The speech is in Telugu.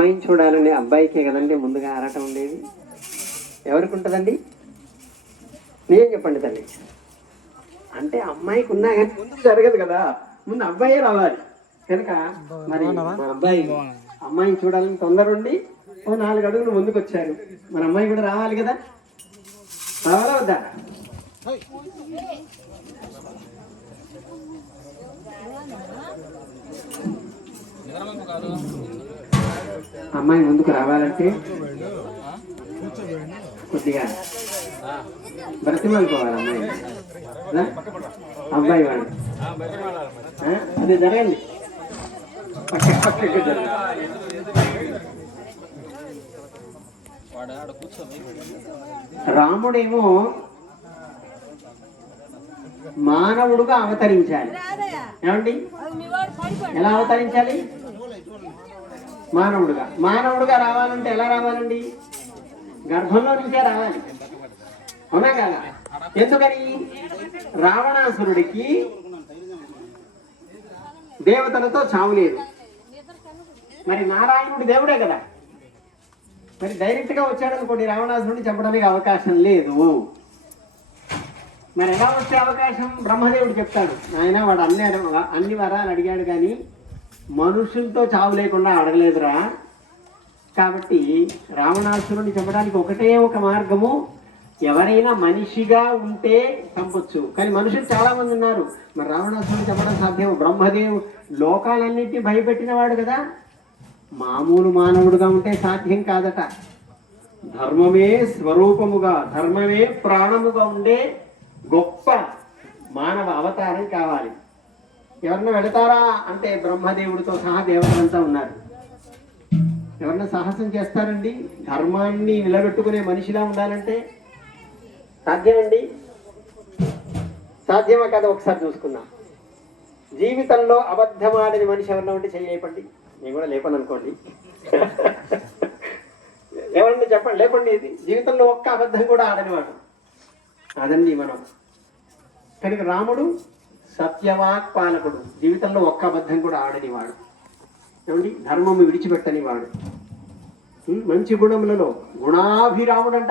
అమ్మాయిని చూడాలని అబ్బాయికే కదండి ముందుగా ఆరాటం ఉండేది. ఎవరికి ఉంటుందండి? నేనేం చెప్పండి తల్లి. అంటే అమ్మాయికి ఉన్నా కానీ ముందుకు జరగదు కదా, ముందు అబ్బాయే రావాలి కనుక మరి మా అబ్బాయి అమ్మాయిని చూడాలని తొందర ఉండి ఓ 4 అడుగులు ముందుకు వచ్చారు. మన అమ్మాయి కూడా రావాలి కదా, రావాలా వద్దా? అమ్మాయి ముందుకు రావాలంటే కొద్దిగా బ్రతిమాలుకోవాలి అమ్మాయి, అబ్బాయి వాడు. అది జరగండి, పక్కకి జరగండి. రాముడేమో మానవుడుగా అవతరించాలి. ఏమండి, ఎలా అవతరించాలి? మానవుడుగా రావాలంటే ఎలా రావాలండి? గర్భంలో నుంచే రావాలి, అవునా కదా? ఎందుకని? రావణాసురుడికి దేవతలతో చావు లేదు, మరి నారాయణుడి దేవుడే కదా, మరి డైరెక్ట్ గా వచ్చాడనుకోండి రావణాసురుడిని చంపడానికి అవకాశం లేదు. మరి ఎలా వచ్చే అవకాశం? బ్రహ్మదేవుడు చెప్తాడు, ఆయన వాడు అన్ని వరాలు అడిగాడు కానీ మనుషులతో చావు లేకుండా అడగలేదురా, కాబట్టి రావణాసురుడిని చంపడానికి ఒకటే ఒక మార్గము, ఎవరైనా మనిషిగా ఉంటే చంపొచ్చు, కానీ మనుషులు చాలా మంది ఉన్నారు, మరి రావణాసురుడిని చంపడం సాధ్యం? బ్రహ్మదేవు లోకాలన్నింటినీ భయపెట్టిన వాడు కదా, మామూలు మానవుడుగా ఉంటే సాధ్యం కాదట. ధర్మమే స్వరూపముగా, ధర్మమే ప్రాణముగా ఉండే గొప్ప మానవ అవతారం కావాలి. ఎవరన్నా వెళతారా అంటే బ్రహ్మదేవుడితో సహా దేవతలంతా ఉన్నారు. ఎవరన్నా సాహసం చేస్తారండి? ధర్మాన్ని నిలబెట్టుకునే మనిషిలా ఉండాలంటే సాధ్యమండి? సాధ్యమా కదా? ఒకసారి చూసుకుందాం. జీవితంలో అబద్ధమాడని మనిషి ఎవరన్నా ఉంటే చేయలేపండి. నేను కూడా లేపను అనుకోండి. ఎవరండి చెప్పండి, లేపండి. ఇది జీవితంలో ఒక్క అబద్ధం కూడా ఆడనివాడు అదండి మనం. కనుక రాముడు సత్యవాక్ పాలకుడు, జీవితంలో ఒక్క అబద్ధం కూడా ఆడనివాడు. ఏమండి, ధర్మము విడిచిపెట్టనివాడు. మంచి గుణములలో గుణాభిరాముడు అంట.